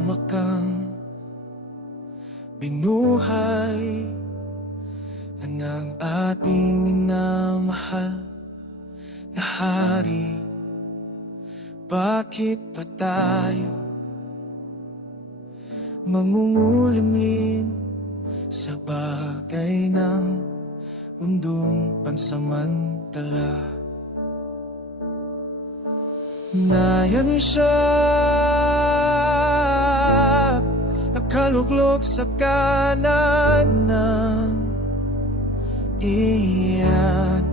kasama kang binuhay na ng ating minamahal na hari. Bakit pa tayo mangungulimlim sa bagay ng mundong pansamantala? Nayan siya, nakaluglog sa kanan ng iyan.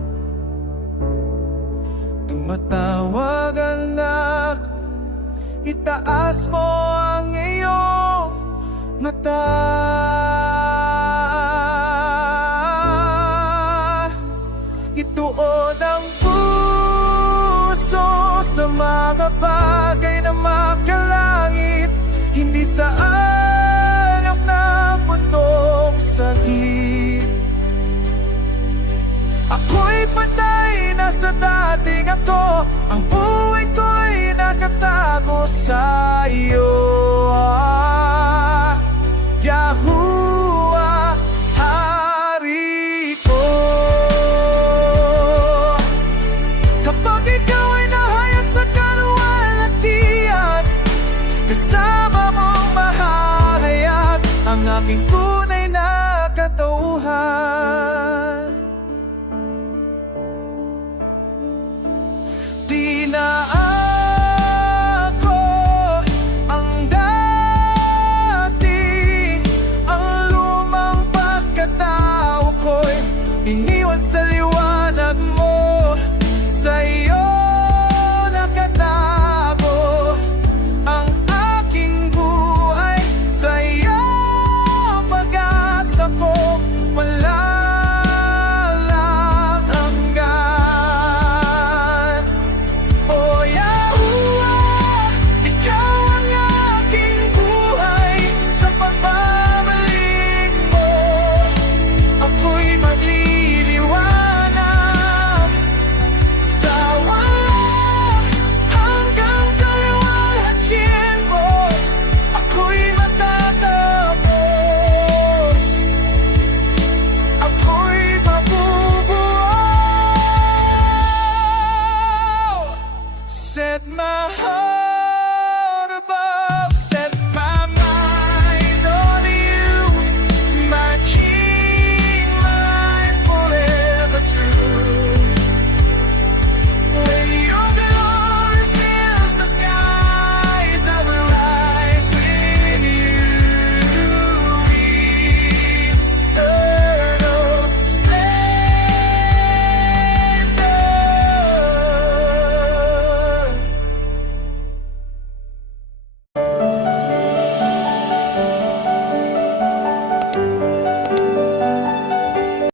Tumatawag anak, itaas mo ang iyong mata. Ituon ang puso sa mga bagay na makalangit, hindi sa anak ng mundong saglit. Ako'y patay na sa dating ako, ang buhay ko'y nakatago sa iyo. Yahuwah, hari ko. Kapag ikaw ay nahayag sa kaluwalhatian, kasama mong mahahayag ang aking tunay na katauhan.